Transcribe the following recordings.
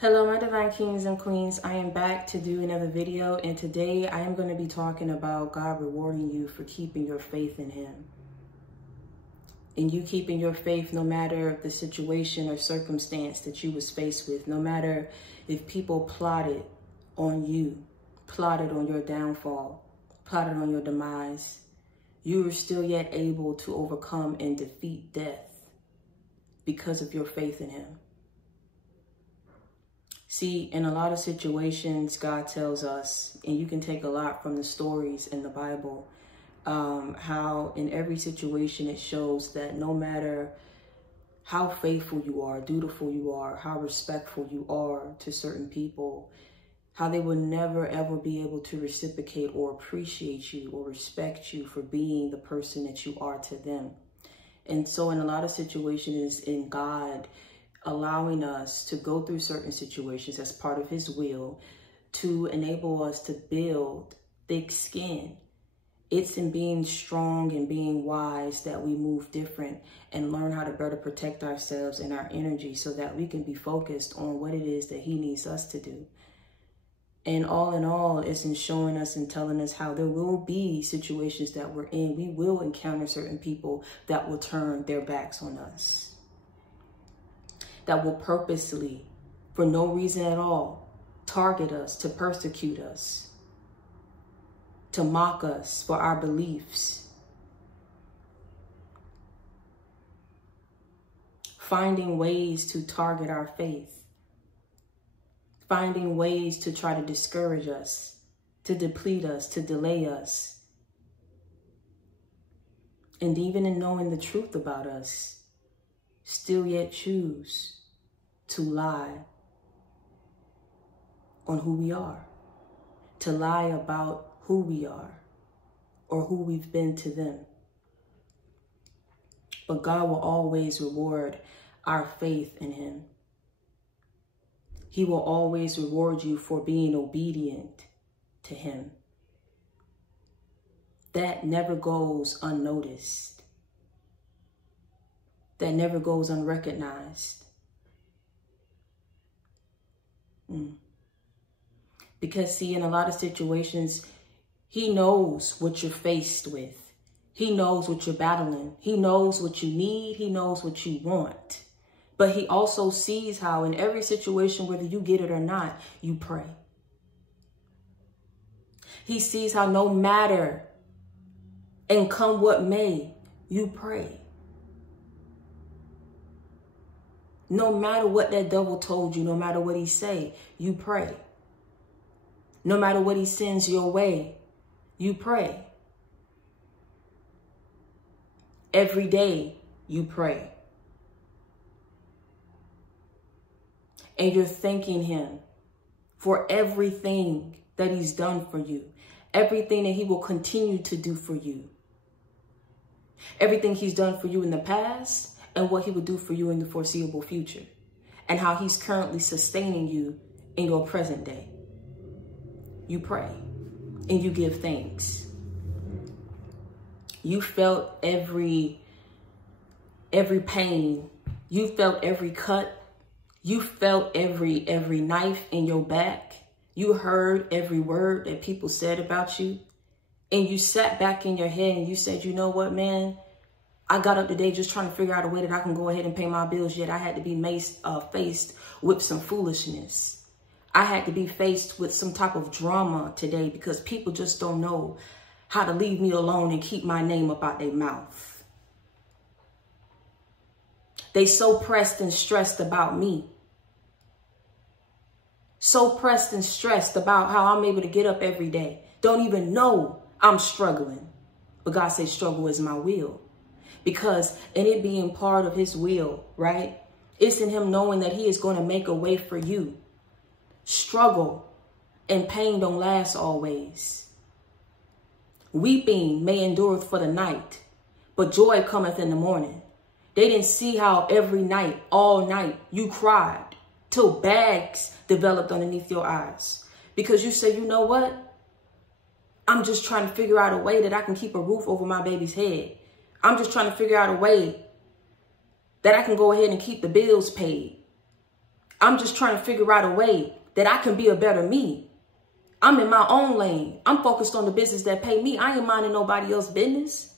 Hello, my divine kings and queens. I am back to do another video, and today I am going to be talking about God rewarding you for keeping your faith in Him. And you keeping your faith no matter the situation or circumstance that you was faced with, no matter if people plotted on you, plotted on your downfall, plotted on your demise, you were still yet able to overcome and defeat death because of your faith in Him. See, in a lot of situations, God tells us, and you can take a lot from the stories in the Bible, how in every situation it shows that no matter how faithful you are, dutiful you are, how respectful you are to certain people, how they will never ever be able to reciprocate or appreciate you or respect you for being the person that you are to them. And so in a lot of situations in God, allowing us to go through certain situations as part of His will to enable us to build thick skin. It's in being strong and being wise that we move different and learn how to better protect ourselves and our energy so that we can be focused on what it is that He needs us to do. And all in all, it's in showing us and telling us how there will be situations that we're in. We will encounter certain people that will turn their backs on us, that will purposely, for no reason at all, target us, to persecute us, to mock us for our beliefs. Finding ways to target our faith. Finding ways to try to discourage us, to deplete us, to delay us. And even in knowing the truth about us, still yet choose to lie on who we are, to lie about who we are or who we've been to them. But God will always reward our faith in Him. He will always reward you for being obedient to Him. That never goes unnoticed. That never goes unrecognized. Because see, in a lot of situations, He knows what you're faced with. He knows what you're battling. He knows what you need. He knows what you want. But He also sees how in every situation, whether you get it or not, you pray. He sees how no matter and come what may, you pray. No matter what that devil told you, no matter what he say, you pray. No matter what he sends your way, you pray. Every day you pray. And you're thanking Him for everything that He's done for you. Everything that He will continue to do for you. Everything He's done for you in the past and what He will do for you in the foreseeable future. And how He's currently sustaining you in your present day. You pray and you give thanks. You felt every pain. You felt every cut. You felt every knife in your back. You heard every word that people said about you. And you sat back in your head and you said, you know what, man? I got up today just trying to figure out a way that I can go ahead and pay my bills, yet I had to be faced with some foolishness. I had to be faced with some type of drama today because people just don't know how to leave me alone and keep my name up out their mouth. They so pressed and stressed about me. So pressed and stressed about how I'm able to get up every day. Don't even know I'm struggling. But God says struggle is my will. Because in it being part of His will, right? It's in Him knowing that He is going to make a way for you. Struggle and pain don't last always. Weeping may endure for the night, but joy cometh in the morning. They didn't see how every night, all night, you cried till bags developed underneath your eyes. Because you say, you know what? I'm just trying to figure out a way that I can keep a roof over my baby's head. I'm just trying to figure out a way that I can go ahead and keep the bills paid. I'm just trying to figure out a way that I can be a better me. I'm in my own lane. I'm focused on the business that pay me. I ain't minding nobody else's business.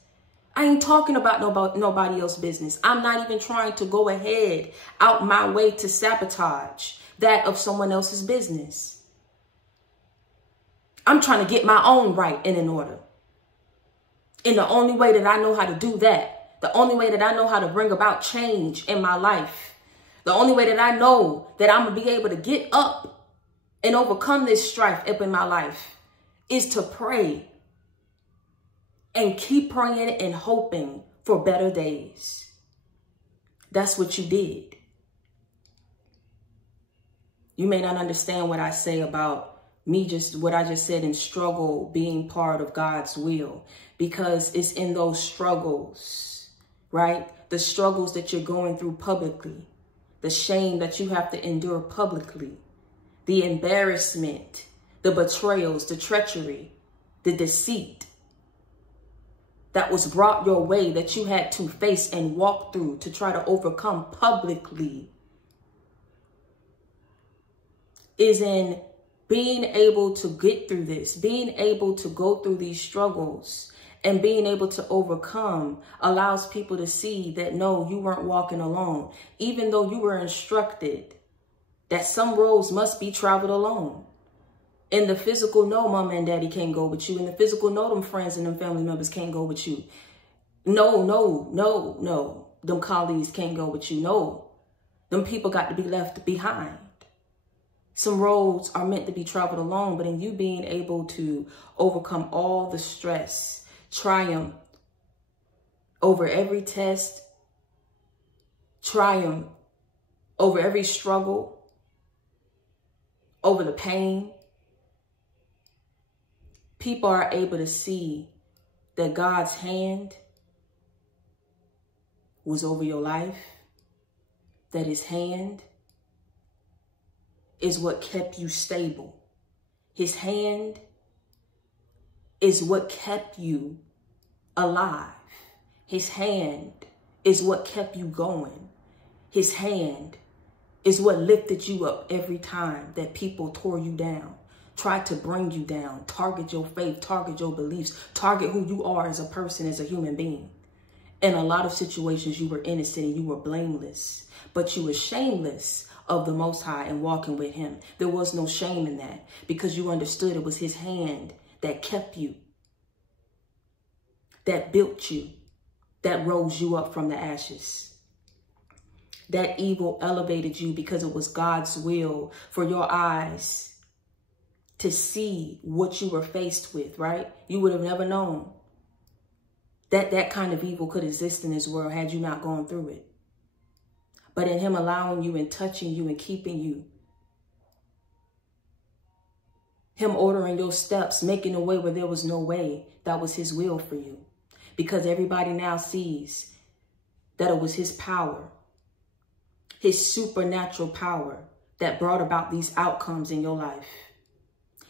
I ain't talking about nobody else's business. I'm not even trying to go ahead out my way to sabotage that of someone else's business. I'm trying to get my own right and in order. And the only way that I know how to do that, the only way that I know how to bring about change in my life, the only way that I know that I'm going to be able to get up and overcome this strife up in my life is to pray and keep praying and hoping for better days. That's what you did. You may not understand what I say about what I just said in struggle being part of God's will, because it's in those struggles, right? The struggles that you're going through publicly, the shame that you have to endure publicly, the embarrassment, the betrayals, the treachery, the deceit that was brought your way that you had to face and walk through to try to overcome publicly, is in being able to get through this, being able to go through these struggles and being able to overcome allows people to see that, no, you weren't walking alone, even though you were instructed that some roads must be traveled alone. In the physical, no, mama and daddy can't go with you. In the physical, no, them friends and them family members can't go with you. No. Them colleagues can't go with you. No, them people got to be left behind. Some roads are meant to be traveled alone, but in you being able to overcome all the stress, triumph over every test, triumph over every struggle, over the pain, people are able to see that God's hand was over your life, that his hand is what kept you stable. His hand is what kept you alive. His hand is what kept you going. His hand is what lifted you up every time that people tore you down, tried to bring you down, target your faith, target your beliefs, target who you are as a person, as a human being. In a lot of situations, you were innocent and you were blameless, but you were shameless of the Most High and walking with him. There was no shame in that because you understood it was his hand that kept you, that built you, that rose you up from the ashes. That evil elevated you because it was God's will for your eyes to see what you were faced with, right? You would have never known that that kind of evil could exist in this world had you not gone through it. But in him allowing you and touching you and keeping you, him ordering your steps, making a way where there was no way, that was his will for you. Because everybody now sees that it was his power, his supernatural power that brought about these outcomes in your life.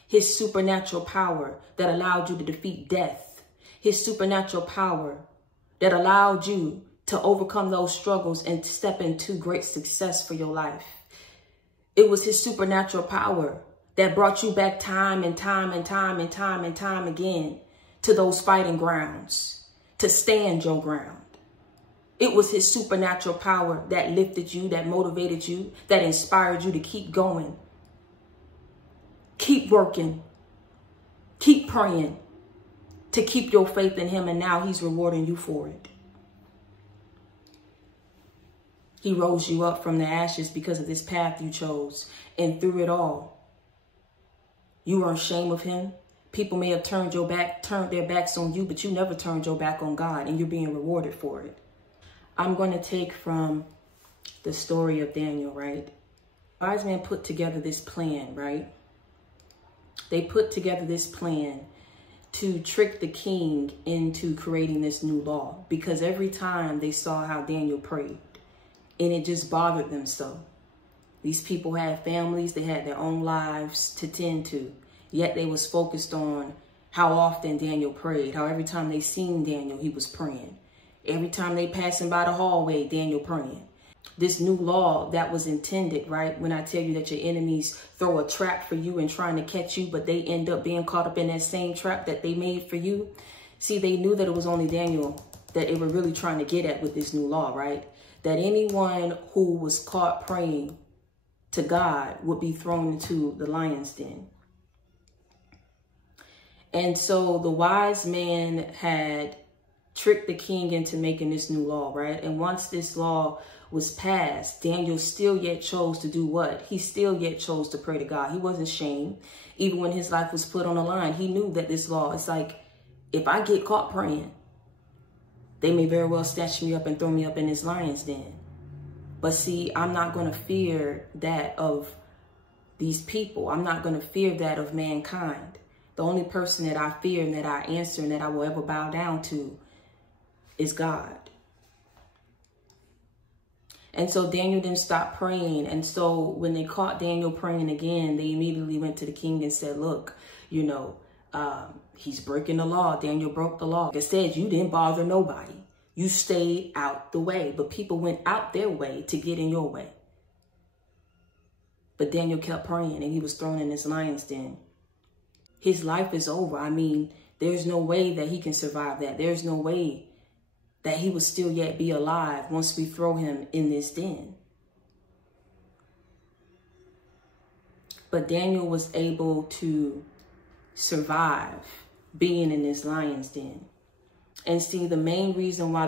His supernatural power that allowed you to defeat death. His supernatural power that allowed you to overcome those struggles and step into great success for your life. It was his supernatural power that brought you back time and time again to those fighting grounds, to stand your ground. It was his supernatural power that lifted you, that motivated you, that inspired you to keep going, keep working, keep praying, to keep your faith in him. And now he's rewarding you for it. He rose you up from the ashes because of this path you chose. And through it all, you weren't ashamed of him. People may have turned their backs on you, but you never turned your back on God, and you're being rewarded for it. I'm going to take from the story of Daniel, right? Wise men put together this plan, right? They put together this plan to trick the king into creating this new law, because every time they saw how Daniel prayed, and it just bothered them so. These people had families, they had their own lives to tend to, yet they was focused on how often Daniel prayed, how every time they seen Daniel, he was praying. Every time they passing by the hallway, Daniel praying. this new law that was intended, right? When I tell you that your enemies throw a trap for you and trying to catch you, but they end up being caught up in that same trap that they made for you. See, they knew that it was only Daniel that they were really trying to get at with this new law, right? That anyone who was caught praying to God would be thrown into the lion's den. And so the wise man had tricked the king into making this new law, right? And once this law was passed, Daniel still yet chose to do what? He still yet chose to pray to God. He wasn't ashamed. Even when his life was put on the line, he knew that this law, it's like, if I get caught praying, they may very well snatch me up and throw me up in this lion's den. But see, I'm not going to fear that of these people. I'm not going to fear that of mankind. The only person that I fear and that I answer and that I will ever bow down to is God. And so Daniel didn't stop praying. And so when they caught Daniel praying again, they immediately went to the king and said, look, you know, he's breaking the law. Daniel broke the law. It said you didn't bother nobody. You stayed out the way. But people went out their way to get in your way. But Daniel kept praying and he was thrown in this lion's den. His life is over. I mean, there's no way that he can survive that. There's no way that he would still yet be alive once we throw him in this den. But Daniel was able to survive being in this lion's den. And see, the main reason why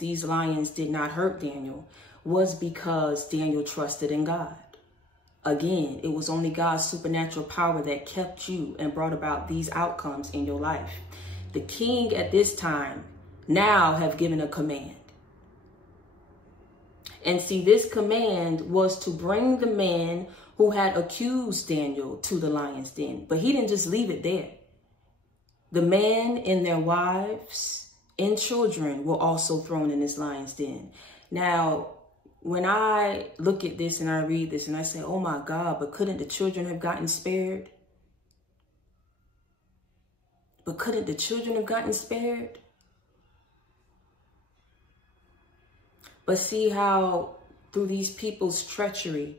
these lions did not hurt Daniel was because Daniel trusted in God. Again, it was only God's supernatural power that kept you and brought about these outcomes in your life. The king at this time now have given a command. And see, this command was to bring the man who had accused Daniel to the lion's den. But he didn't just leave it there. The man and their wives and children were also thrown in this lion's den. Now, when I look at this and I read this and I say, oh my God, but couldn't the children have gotten spared? But couldn't the children have gotten spared? But see how through these people's treachery,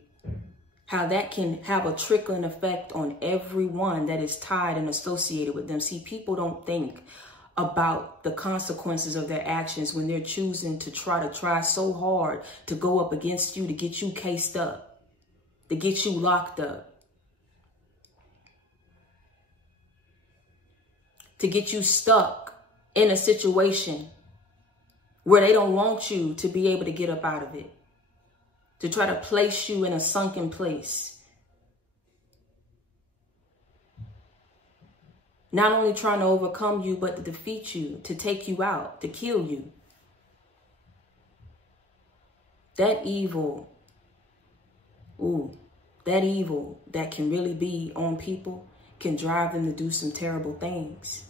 how that can have a trickling effect on everyone that is tied and associated with them. See, people don't think about the consequences of their actions when they're choosing to try so hard to go up against you, to get you cased up, to get you locked up, to get you stuck in a situation where they don't want you to be able to get up out of it, to try to place you in a sunken place. Not only trying to overcome you, but to defeat you, to take you out, to kill you. That evil, that evil that can really be on people can drive them to do some terrible things.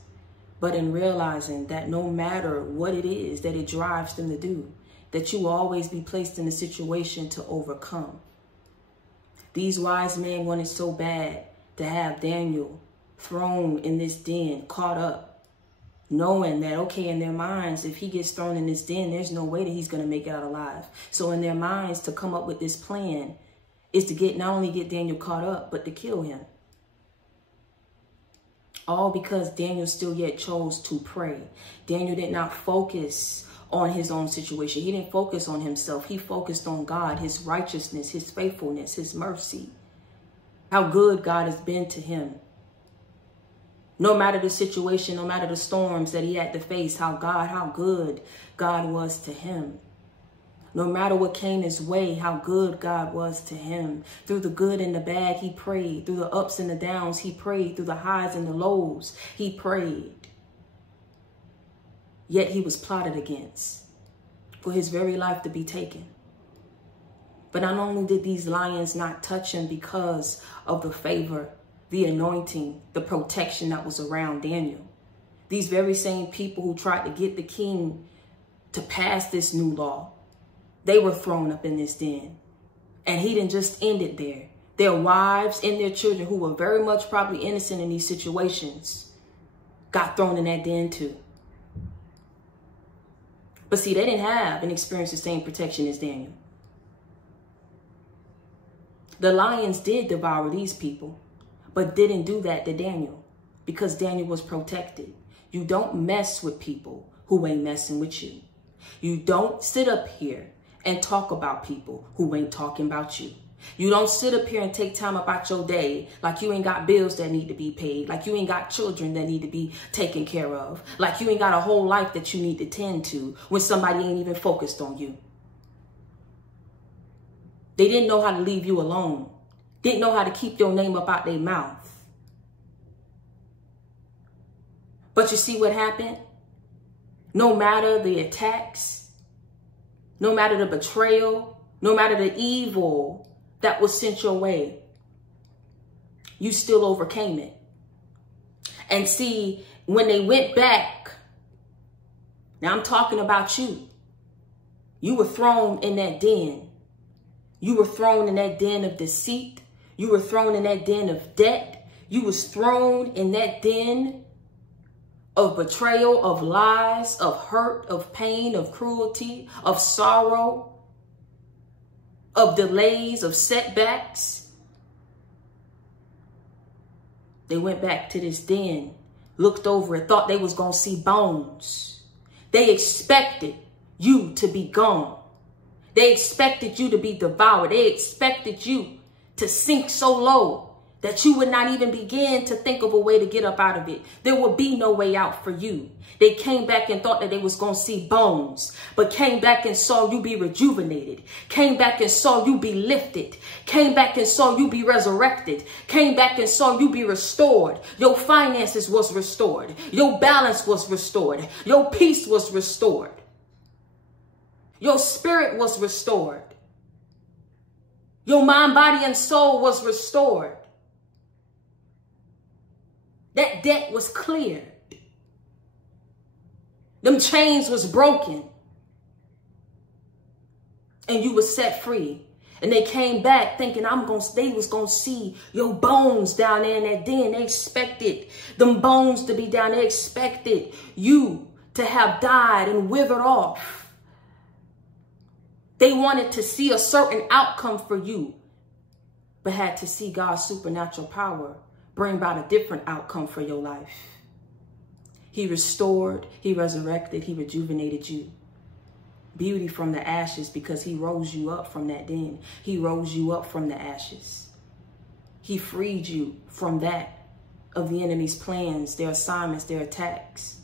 But in realizing that no matter what it is that it drives them to do, that you will always be placed in a situation to overcome. These wise men wanted so bad to have Daniel thrown in this den, caught up, knowing that, okay, in their minds, if he gets thrown in this den, there's no way that he's going to make it out alive. So in their minds, to come up with this plan is to not only get Daniel caught up, but to kill him. All because Daniel still yet chose to pray. Daniel did not focus on his own situation. He didn't focus on himself. He focused on God, his righteousness, his faithfulness, his mercy, how good God has been to him. No matter the situation, no matter the storms that he had to face, how good God was to him. No matter what came his way, how good God was to him. Through the good and the bad, he prayed. Through the ups and the downs, he prayed. Through the highs and the lows, he prayed. Yet he was plotted against for his very life to be taken. But not only did these lions not touch him because of the favor, the anointing, the protection that was around Daniel. These very same people who tried to get the king to pass this new law, they were thrown up in this den. And he didn't just end it there. Their wives and their children, who were very much probably innocent in these situations, got thrown in that den too. But see, they didn't have and experience the same protection as Daniel. The lions did devour these people, but didn't do that to Daniel because Daniel was protected. You don't mess with people who ain't messing with you. You don't sit up here and talk about people who ain't talking about you. You don't sit up here and take time about your day like you ain't got bills that need to be paid, like you ain't got children that need to be taken care of, like you ain't got a whole life that you need to tend to when somebody ain't even focused on you. They didn't know how to leave you alone. Didn't know how to keep your name up out their mouth. But you see what happened? No matter the attacks, no matter the betrayal, no matter the evil that was sent your way, you still overcame it. And see, when they went back, now I'm talking about you. You were thrown in that den. You were thrown in that den of deceit. You were thrown in that den of debt. You was thrown in that den of betrayal, of lies, of hurt, of pain, of cruelty, of sorrow, of delays, of setbacks. They went back to this den, looked over it, thought they was going to see bones. They expected you to be gone. They expected you to be devoured. They expected you to sink so low that you would not even begin to think of a way to get up out of it. There would be no way out for you. They came back and thought that they was going to see bones, but came back and saw you be rejuvenated, came back and saw you be lifted, came back and saw you be resurrected, came back and saw you be restored. Your finances was restored. Your balance was restored. Your peace was restored. Your spirit was restored. Your mind, body, and soul was restored. That debt was cleared. Them chains was broken. And you were set free. And they came back thinking they was going to see your bones down there in that den. They expected them bones to be down there. They expected you to have died and withered off. They wanted to see a certain outcome for you, but had to see God's supernatural power bring about a different outcome for your life. He restored, he resurrected, he rejuvenated you. Beauty from the ashes, because he rose you up from that den. He rose you up from the ashes. He freed you from that, of the enemy's plans, their assignments, their attacks.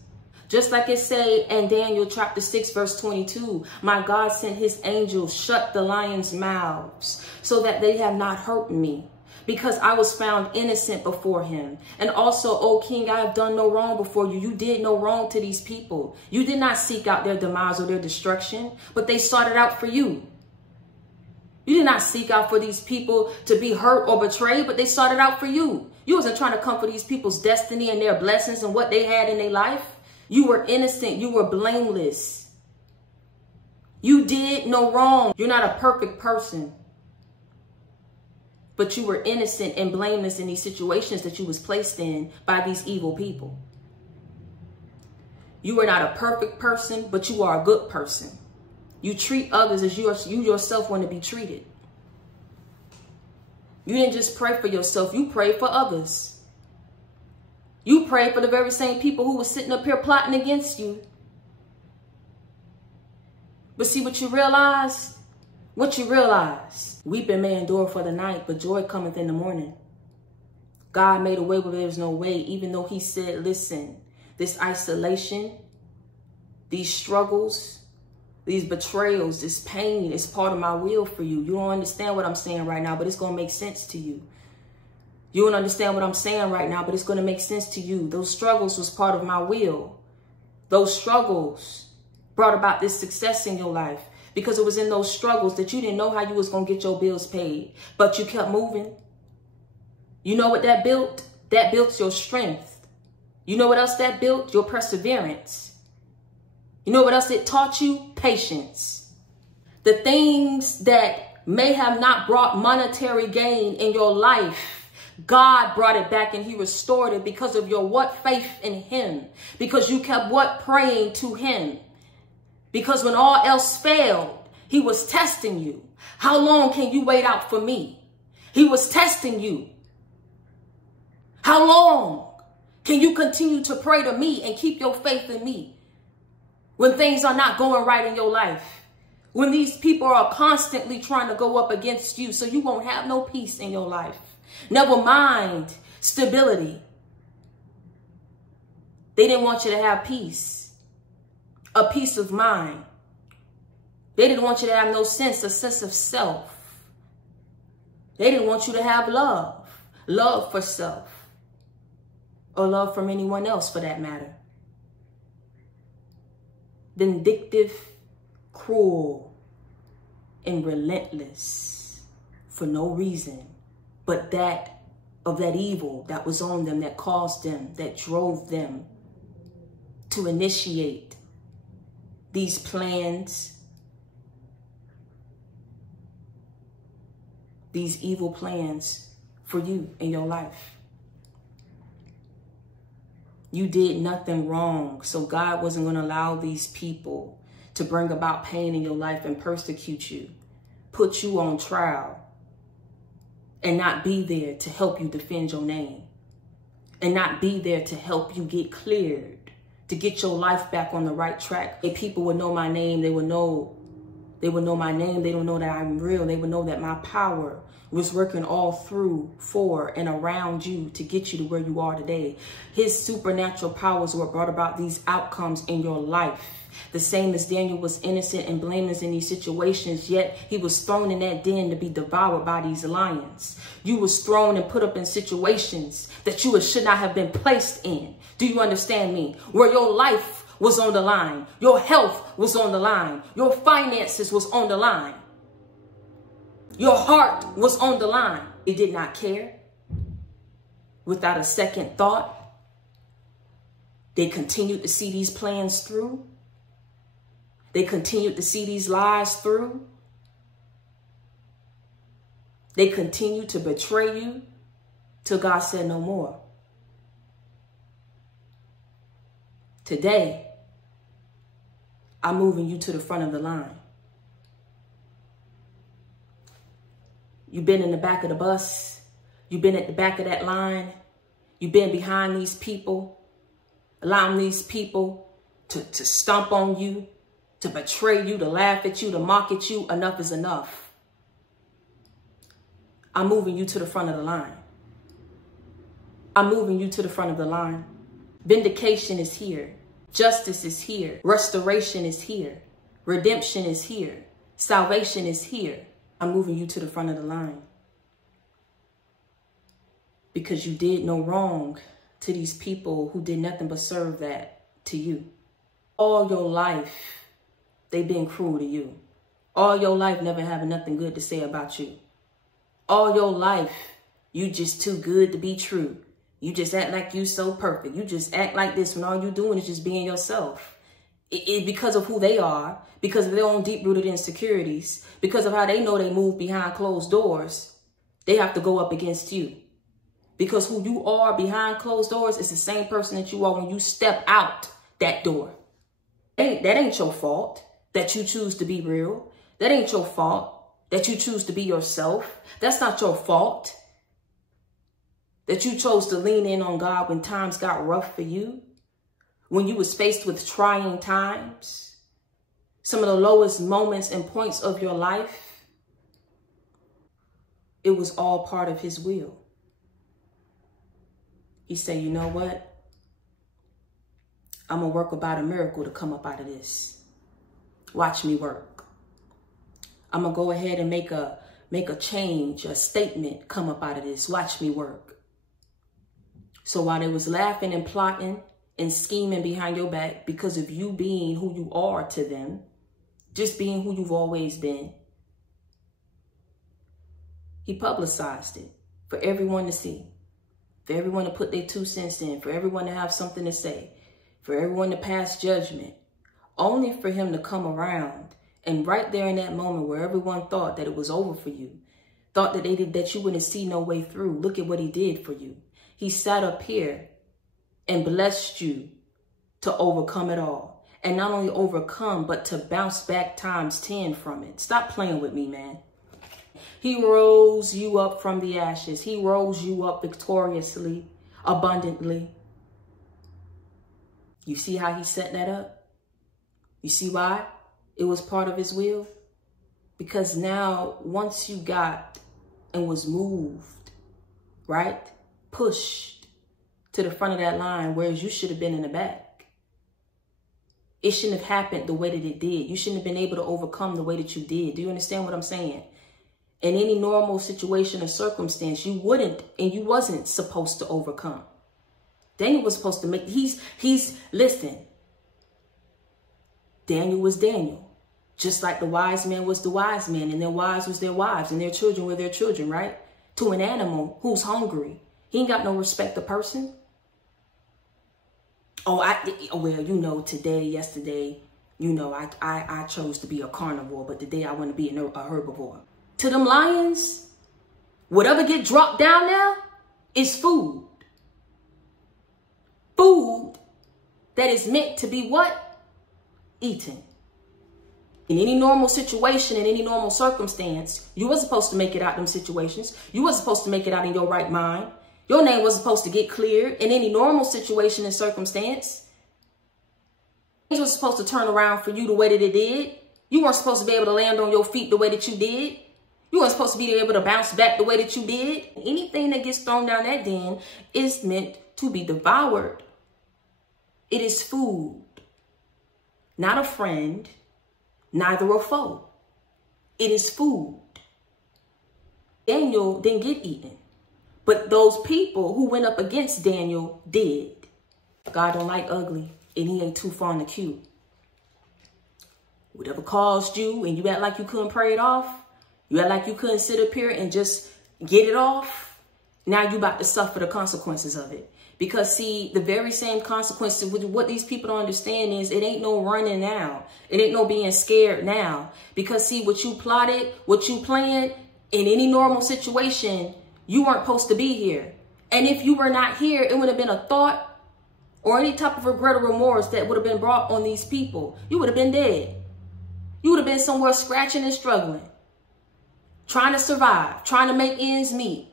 Just like it say in Daniel chapter 6, verse 22, my God sent his angels, shut the lions' mouths, so that they have not hurt me, because I was found innocent before him. And also, O king, I have done no wrong before you. You did no wrong to these people. You did not seek out their demise or their destruction, but they sought it out for you. You did not seek out for these people to be hurt or betrayed, but they sought it out for you. You wasn't trying to come for these people's destiny and their blessings and what they had in their life. You were innocent. You were blameless. You did no wrong. You're not a perfect person. But you were innocent and blameless in these situations that you was placed in by these evil people. You are not a perfect person, but you are a good person. You treat others as you yourself want to be treated. You didn't just pray for yourself. You prayed for others. You prayed for the very same people who were sitting up here plotting against you. But see what you realize? What you realize? Weeping may endure for the night, but joy cometh in the morning. God made a way where there's no way, even though he said, listen, this isolation, these struggles, these betrayals, this pain is part of my will for you. You don't understand what I'm saying right now, but it's going to make sense to you. You don't understand what I'm saying right now, but it's going to make sense to you. Those struggles was part of my will. Those struggles brought about this success in your life, because it was in those struggles that you didn't know how you was going to get your bills paid, but you kept moving. You know what that built? That built your strength. You know what else that built? Your perseverance. You know what else it taught you? Patience. The things that may have not brought monetary gain in your life, God brought it back and he restored it because of your what? Faith in him. Because you kept what? Praying to him. Because when all else failed, he was testing you. How long can you wait out for me? He was testing you. How long can you continue to pray to me and keep your faith in me when things are not going right in your life? When these people are constantly trying to go up against you, so you won't have no peace in your life. Never mind stability. They didn't want you to have peace, a peace of mind. They didn't want you to have no sense, a sense of self. They didn't want you to have love for self, or love from anyone else for that matter. Vindictive, cruel, and relentless for no reason but that of that evil that was on them, that caused them, that drove them to initiate these plans, these evil plans for you in your life. You did nothing wrong, so God wasn't going to allow these people to bring about pain in your life and persecute you, put you on trial, and not be there to help you defend your name, and not be there to help you get cleared, to get your life back on the right track. If people would know my name, they would know my name. They don't know that I'm real. They would know that my power was working all through, for, and around you to get you to where you are today. His supernatural powers were brought about these outcomes in your life. The same as Daniel was innocent and blameless in these situations, yet he was thrown in that den to be devoured by these lions. You was thrown and put up in situations that you should not have been placed in. Do you understand me? Where your life was on the line. Your health was on the line. Your finances was on the line. Your heart was on the line. They did not care. Without a second thought, they continued to see these plans through. They continued to see these lies through. They continued to betray you till God said no more. Today, I'm moving you to the front of the line. You've been in the back of the bus. You've been at the back of that line. You've been behind these people, allowing these people to stomp on you, to betray you, to laugh at you, to mock at you. Enough is enough. I'm moving you to the front of the line. I'm moving you to the front of the line. Vindication is here. Justice is here. Restoration is here. Redemption is here. Salvation is here. I'm moving you to the front of the line. Because you did no wrong to these people who did nothing but serve that to you. All your life, they've been cruel to you. All your life, never having nothing good to say about you. All your life, you just too good to be true. You just act like you so perfect. You just act like this when all you doing is just being yourself. Because of who they are, because of their own deep-rooted insecurities, because of how they know they move behind closed doors, they have to go up against you. Because who you are behind closed doors is the same person that you are when you step out that door. That ain't your fault that you choose to be real. That ain't your fault that you choose to be yourself. That's not your fault that you chose to lean in on God when times got rough for you. When you was faced with trying times, some of the lowest moments and points of your life, it was all part of his will. He said, you know what? I'm going to work about a miracle to come up out of this. Watch me work. I'm going to go ahead and make a change, a statement come up out of this. Watch me work. So while they was laughing and plotting and scheming behind your back because of you being who you are to them, just being who you've always been, he publicized it for everyone to see, for everyone to put their 2 cents in, for everyone to have something to say, for everyone to pass judgment, only for him to come around and right there in that moment where everyone thought that it was over for you, thought that you wouldn't see no way through. Look at what he did for you. He sat up here and blessed you to overcome it all. And not only overcome, but to bounce back times 10 from it. Stop playing with me, man. He rose you up from the ashes. He rose you up victoriously, abundantly. You see how he set that up? You see why? It was part of his will. Because now, once you got and was moved, right? Pushed to the front of that line, whereas you should have been in the back. It shouldn't have happened the way that it did. You shouldn't have been able to overcome the way that you did. Do you understand what I'm saying? In any normal situation or circumstance, you wouldn't and you wasn't supposed to overcome. Daniel was supposed to make, listen, Daniel was Daniel. Just like the wise man was the wise man, and their wives was their wives, and their children were their children, right? To an animal who's hungry. He ain't got no respect of person. Oh, well, you know, today, yesterday, you know, I chose to be a carnivore, but today I want to be a herbivore. To them lions, whatever get dropped down there is food. Food that is meant to be what? Eaten. In any normal situation, in any normal circumstance, you were supposed to make it out them situations. You were supposed to make it out in your right mind. Your name was supposed to get cleared in any normal situation and circumstance. Things were supposed to turn around for you the way that it did. You weren't supposed to be able to land on your feet the way that you did. You weren't supposed to be able to bounce back the way that you did. Anything that gets thrown down that den is meant to be devoured. It is food, not a friend, neither a foe. It is food. Daniel didn't get eaten, but those people who went up against Daniel did. God don't like ugly, and he ain't too far in the queue. Whatever caused you and you act like you couldn't pray it off, you act like you couldn't sit up here and just get it off, now you about to suffer the consequences of it. Because see, the very same consequences, what these people don't understand is it ain't no running now. It ain't no being scared now. Because see, what you plotted, what you planned, in any normal situation, you weren't supposed to be here. And if you were not here, it would have been a thought or any type of regret or remorse that would have been brought on these people. You would have been dead. You would have been somewhere scratching and struggling, trying to survive, trying to make ends meet.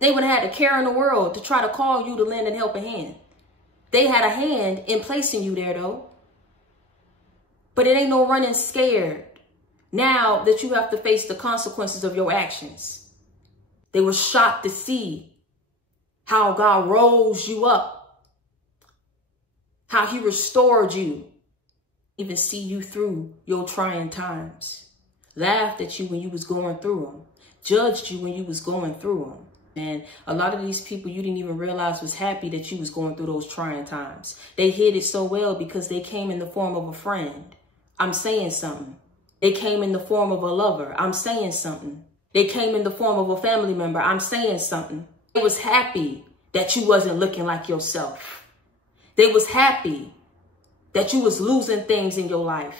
They would have had the care in the world to try to call you to lend a helping hand. They had a hand in placing you there, though. But it ain't no running scared now that you have to face the consequences of your actions. They were shocked to see how God rose you up, how he restored you, even see you through your trying times, laughed at you when you was going through them, judged you when you was going through them. And a lot of these people you didn't even realize was happy that you was going through those trying times. They hid it so well because they came in the form of a friend. I'm saying something. They came in the form of a lover. I'm saying something. They came in the form of a family member. I'm saying something. They was happy that you wasn't looking like yourself. They was happy that you was losing things in your life.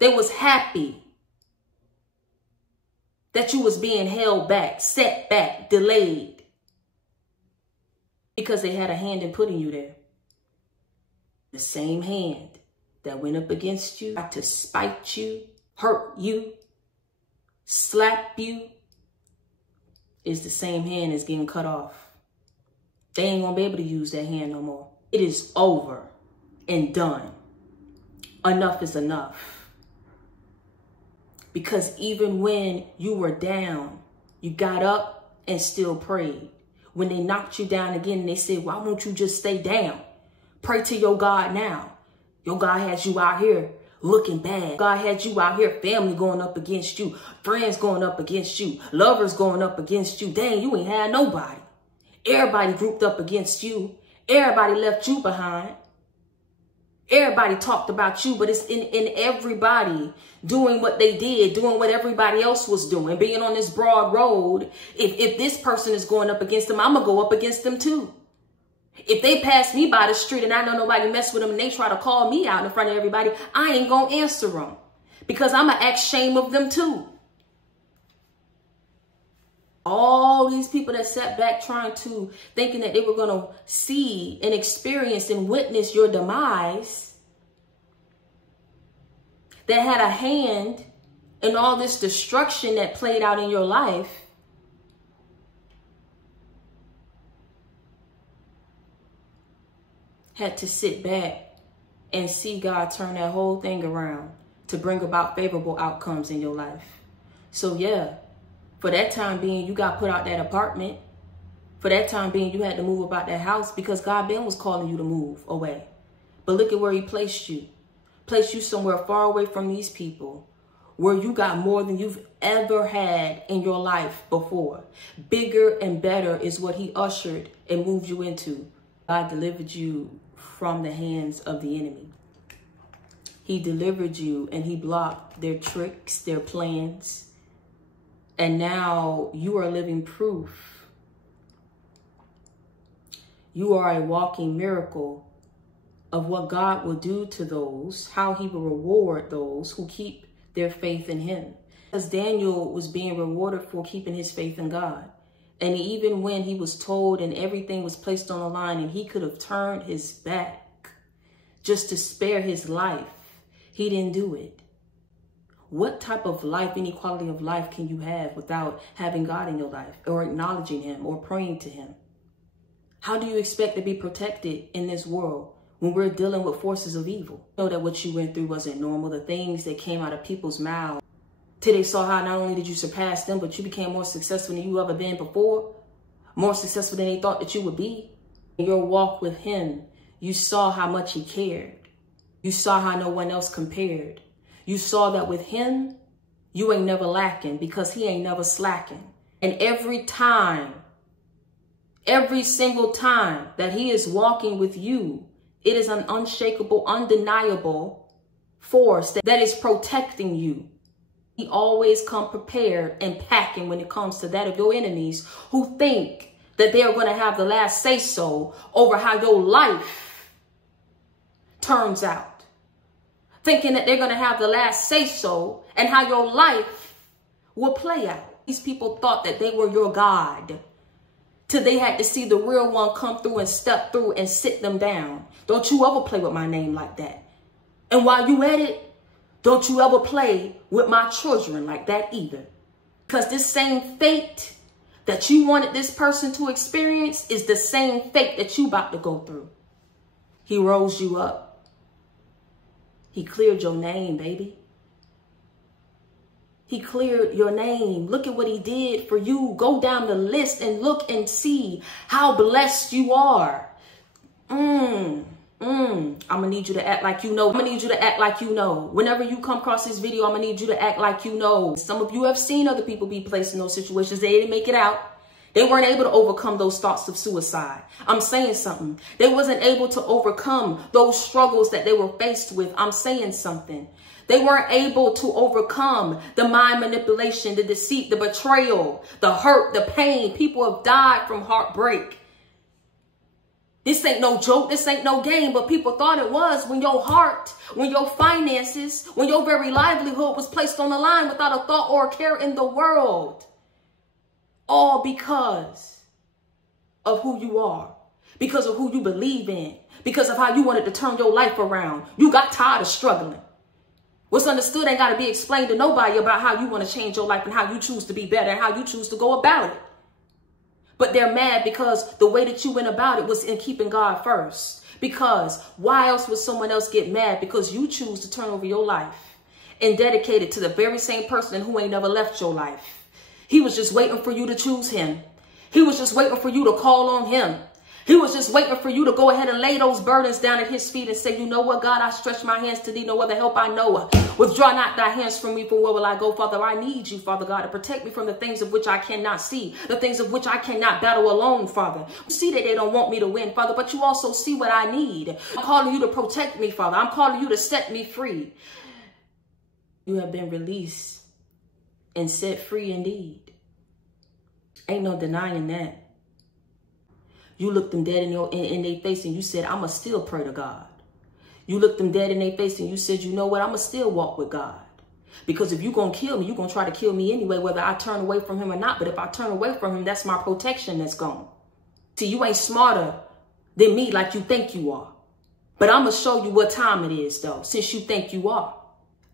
They was happy that you was being held back, set back, delayed, because they had a hand in putting you there. The same hand that went up against you to spite you, hurt you, slap you, is the same hand that's getting cut off. They ain't gonna be able to use that hand no more. It is over and done. Enough is enough. Because even when you were down, you got up and still prayed. When they knocked you down again and they said, why won't you just stay down? Pray to your God now. Your God has you out here looking bad. God had you out here, family going up against you, friends going up against you, lovers going up against you. Dang, you ain't had nobody. Everybody grouped up against you. Everybody left you behind. Everybody talked about you, but it's in everybody doing what they did, doing what everybody else was doing, being on this broad road. If this person is going up against them, I'm going to go up against them too. If they pass me by the street and I know nobody mess with them and they try to call me out in front of everybody, I ain't going to answer them because I'm going to act shame of them too. All these people that sat back thinking that they were going to see and experience and witness your demise, that had a hand and all this destruction that played out in your life, had to sit back and see God turn that whole thing around to bring about favorable outcomes in your life. So yeah, for that time being, you got put out that apartment. For that time being, you had to move about that house because God Ben was calling you to move away. But look at where he placed you. Placed you somewhere far away from these people, where you got more than you've ever had in your life before. Bigger and better is what he ushered and moved you into. God delivered you from the hands of the enemy. He delivered you and he blocked their tricks, their plans. And now you are living proof. You are a walking miracle of what God will do to those, how he will reward those who keep their faith in him. As Daniel was being rewarded for keeping his faith in God. And even when he was told and everything was placed on the line and he could have turned his back just to spare his life, he didn't do it. What type of life, inequality of life can you have without having God in your life or acknowledging him or praying to him? How do you expect to be protected in this world when we're dealing with forces of evil? Know that what you went through wasn't normal. The things that came out of people's mouths, till they saw how not only did you surpass them, but you became more successful than you ever been before, more successful than they thought that you would be. In your walk with him, you saw how much he cared. You saw how no one else compared. You saw that with him, you ain't never lacking because he ain't never slacking. And every time, every single time that he is walking with you, it is an unshakable, undeniable force that is protecting you. He always come prepared and packing when it comes to that of your enemies who think that they are going to have the last say so over how your life turns out. Thinking that they're going to have the last say so and how your life will play out. These people thought that they were your God till they had to see the real one come through and step through and sit them down. Don't you ever play with my name like that. And while you at it, don't you ever play with my children like that either. Because this same fate that you wanted this person to experience is the same fate that you about to go through. He rose you up. He cleared your name, baby. He cleared your name. Look at what he did for you. Go down the list and look and see how blessed you are. I'm going to need you to act like you know. I'm going to need you to act like you know. Whenever you come across this video, I'm going to need you to act like you know. Some of you have seen other people be placed in those situations. They didn't make it out. They weren't able to overcome those thoughts of suicide. I'm saying something. They wasn't able to overcome those struggles that they were faced with. I'm saying something. They weren't able to overcome the mind manipulation, the deceit, the betrayal, the hurt, the pain. People have died from heartbreak. This ain't no joke. This ain't no game, but people thought it was when your heart, when your finances, when your very livelihood was placed on the line without a thought or a care in the world. All because of who you are, because of who you believe in, because of how you wanted to turn your life around. You got tired of struggling. What's understood ain't got to be explained to nobody about how you want to change your life and how you choose to be better and how you choose to go about it. But they're mad because the way that you went about it was in keeping God first. Because why else would someone else get mad? Because you choose to turn over your life and dedicate it to the very same person who ain't never left your life. He was just waiting for you to choose him. He was just waiting for you to call on him. He was just waiting for you to go ahead and lay those burdens down at his feet and say, you know what, God, I stretch my hands to thee. No other help I know. Withdraw not thy hands from me, for where will I go? Father, I need you, Father God, to protect me from the things of which I cannot see, the things of which I cannot battle alone, Father. You see that they don't want me to win, Father, but you also see what I need. I'm calling you to protect me, Father. I'm calling you to set me free. You have been released and set free indeed. Ain't no denying that. You looked them dead in their face and you said, I'ma still pray to God. You looked them dead in their face and you said, you know what, I'ma still walk with God. Because if you're going to kill me, you're going to try to kill me anyway, whether I turn away from him or not. But if I turn away from him, that's my protection that's gone. See, you ain't smarter than me like you think you are. But I'm going to show you what time it is, though, since you think you are.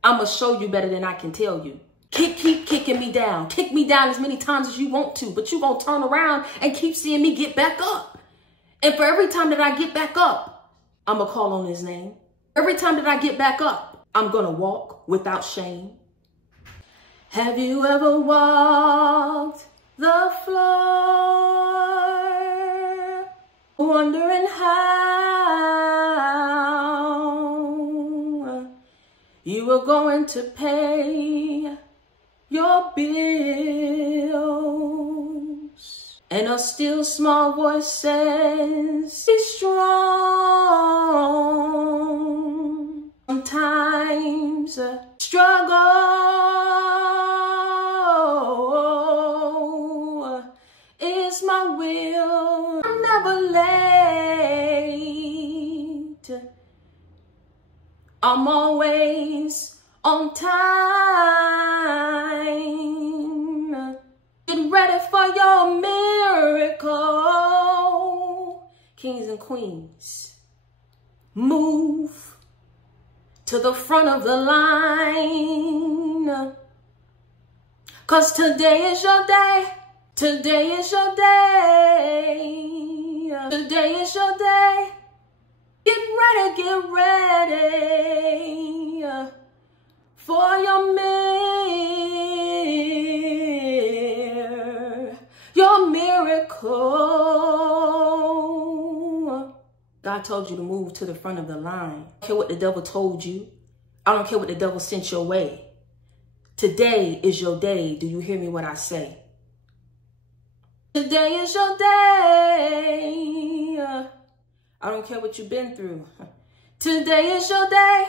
I'm going to show you better than I can tell you. Keep kicking me down. Kick me down as many times as you want to, but you're going to turn around and keep seeing me get back up. And for every time that I get back up, I'm going to call on his name. Every time that I get back up, I'm going to walk without shame. Have you ever walked the floor, wondering how you were going to pay your bills? And a still small voice says, be strong. Sometimes struggle is my will. I'm never late. I'm always on time. Get ready for your miracle. Kings and queens, move to the front of the line. 'Cause today is your day. Today is your day. Today is your day. Get ready for your miracle. God told you to move to the front of the line. I don't care what the devil told you. I don't care what the devil sent your way. Today is your day. Do you hear me what I say? Today is your day. I don't care what you've been through. Today is your day.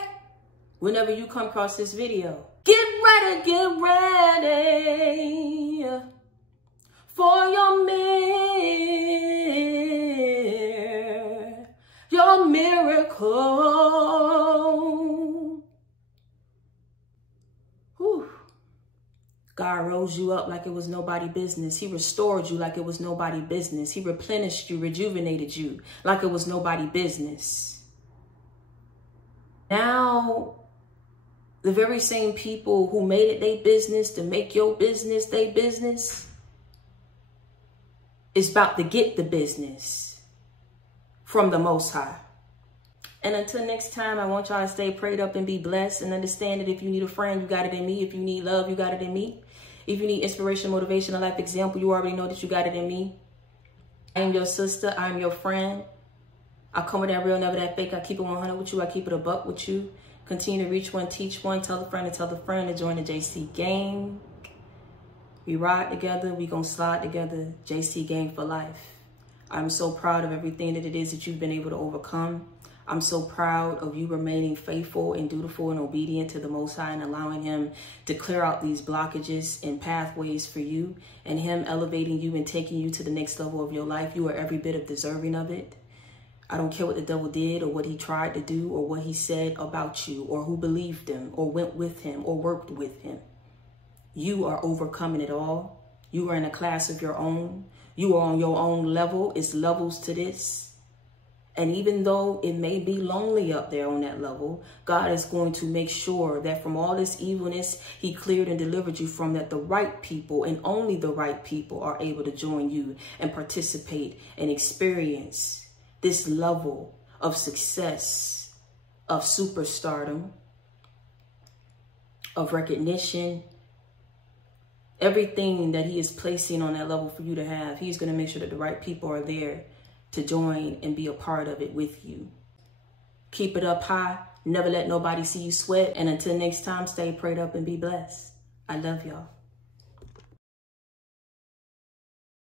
Whenever you come across this video, get ready for your miracle. Whew. God rose you up like it was nobody's business. He restored you like it was nobody's business. He replenished you, rejuvenated you like it was nobody's business. Now, the very same people who made it their business to make your business their business is about to get the business from the Most High. And until next time, I want y'all to stay prayed up and be blessed, and understand that if you need a friend, you got it in me. If you need love, you got it in me. If you need inspiration, motivation, a life example, you already know that you got it in me. I am your sister. I am your friend. I come with that real, never that fake. I keep it 100 with you. I keep it a buck with you. Continue to reach one, teach one, tell a friend and tell a friend to join the JC gang. We ride together. We gonna slide together. JC gang for life. I'm so proud of everything that it is that you've been able to overcome. I'm so proud of you remaining faithful and dutiful and obedient to the Most High, and allowing him to clear out these blockages and pathways for you, and him elevating you and taking you to the next level of your life. You are every bit of deserving of it. I don't care what the devil did or what he tried to do or what he said about you or who believed him or went with him or worked with him. You are overcoming it all. You are in a class of your own. You are on your own level. It's levels to this. And even though it may be lonely up there on that level, God is going to make sure that from all this evilness he cleared and delivered you from, that the right people and only the right people are able to join you and participate and experience this level of success, of superstardom, of recognition. Everything that he is placing on that level for you to have, he's going to make sure that the right people are there to join and be a part of it with you. Keep it up high. Never let nobody see you sweat. And until next time, stay prayed up and be blessed. I love y'all.